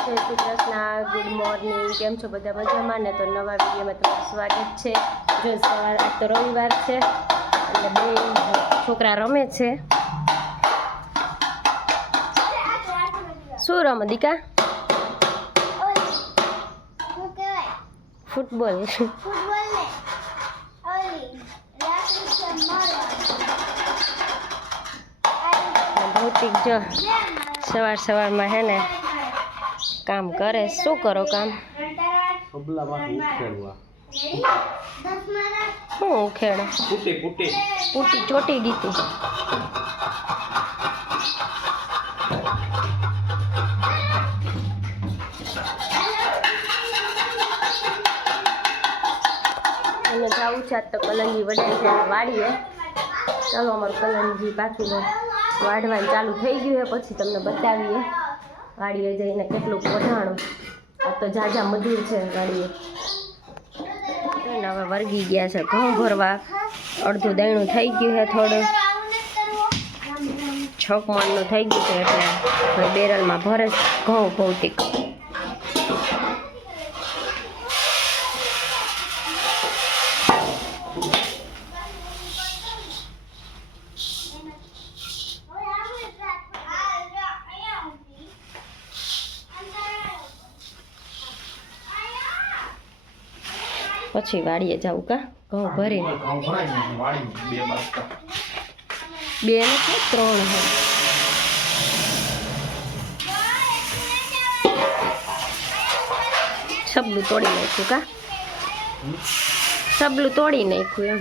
જય Shri Krishna, good morning. કેમ છો બધા મજામાં ને? તો નવા વિડીયોમાં તમારું સ્વાગત છે. જો સવાર આજ તો રવિવાર છે એટલે બે છોકરા રમે છે. શું રમે દીકા? ફૂટબોલ. ભૌતિક જો સવારમાં હે ને કામ કરે. શું કરો કામ? શું ઉખેડો? પૂટી ચોટી ગઈ હતી. અને જાવું છે તો કલંજી વડાઈ છે વાડીએ. ચાલો અમારું કલંજી પાછું વાઢવાનું ચાલુ થઈ ગયું છે, પછી તમને બતાવીએ વાડીએ જઈને કેટલું વઢાણું. આ તો ઝાઝા મજૂર છે વાડીએ. હવે વર્ગી ગયા છે ઘઉં ભરવા. અડધું દયણું થઈ ગયું છે, થોડું 6 મણનું થઈ ગયું છે એટલે બેરલમાં ભરે ઘઉં ભૌતિક. પછી વાડીએ જાવું કા ઘઉં ભરીને. 2 નથી 3 છે. સબલું તોડી નાખ્યું કા? સબલું તોડી નાખ્યું એમ.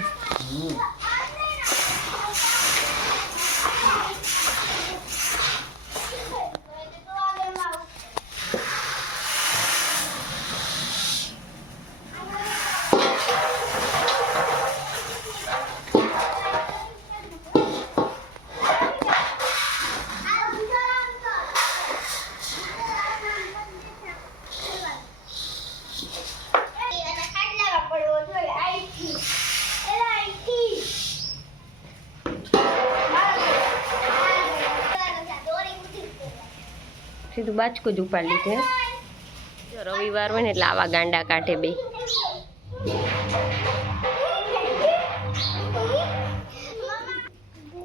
સીધું બાચકું જ ઉપાડી લીધું. જો રવિવાર હોય ને એટલે આવા ગાંડા કાઢે બે.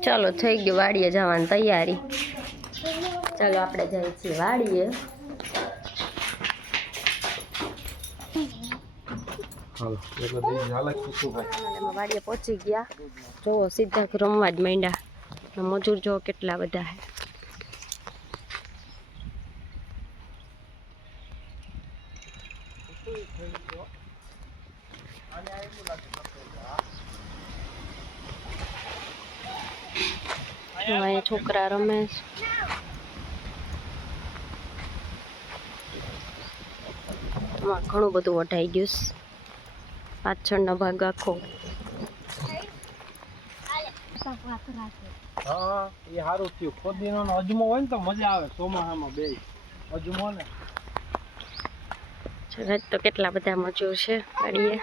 ચાલો થઈ ગયું વાડીએ જવાની તૈયારી. ચાલો આપણે જઈએ છીએ વાડીએ. વાડીએ પહોંચી ગયા. જોવો સીધા રમવા જ માંડ્યા. મજૂર જો કેટલા બધા છે. અહીંયા છોકરા રમે છે. ઘણું બધું વઢાઈ ગયું. પાછળનો ભાગ આખો. હા એ સારું થયું. ફોદીનો અજમો હોય ને તો મજા આવે ચોમાસામાં. બે અજમો ને તો કેટલા બધા મજૂર છે વાડીએ.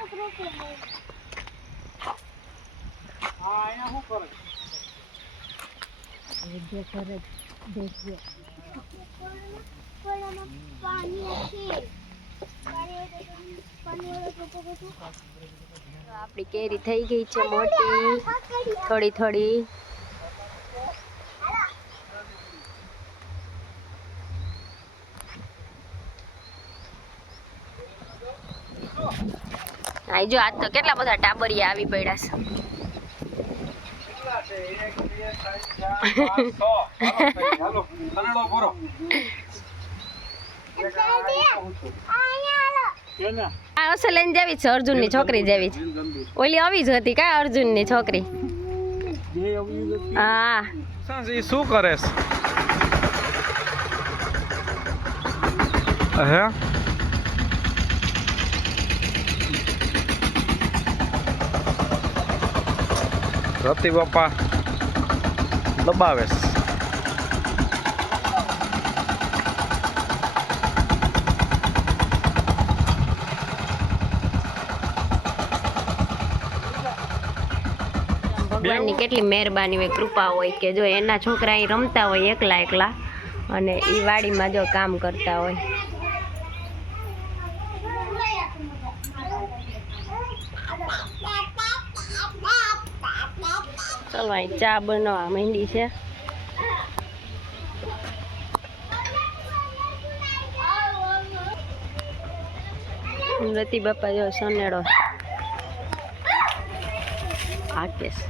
આપણી કેરી થઈ ગઈ છે મોટી, થોડી થોડી. હા જો આજ તો કેટલા બધા ટાબરિયા આવી પડ્યા છે. આ અસલ લઈને જેવી છે, અર્જુન ની છોકરી જેવી છે. ઓલી આવી જ હતી કા અર્જુન ની છોકરી. હા શું કરે હે? રતિ બાપા દબાવે. ભગવાનની કેટલી મહેરબાની હોય, કૃપા હોય કે જો એના છોકરા અહીં રમતા હોય એકલા એકલા અને એ વાડીમાં જો કામ કરતા હોય. ચાલો અહીં ચા બનાવવા માંડી છે. રતી બાપા જો સનેડો હાકે છે.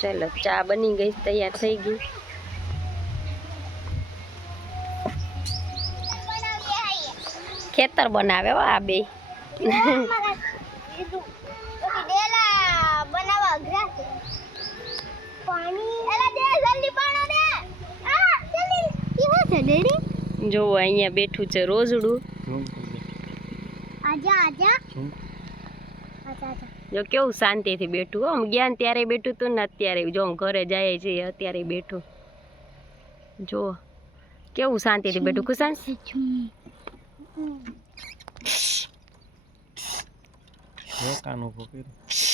ચાલો ચા બની ગઈ, તૈયાર થઈ ગઈ. ખેતર બનાવે હો આ બે. જોવો અહીંયા બેઠું છે રોજડું. જો કેવું શાંતિથી બેઠું. આમ જ્ઞાન ત્યારે બેઠું તું ને અત્યારે જો આમ ઘરે જાય છે અત્યારે બેઠું. જો કેવું શાંતિથી બેઠું. ખુશાન કાનો પકડ્યો.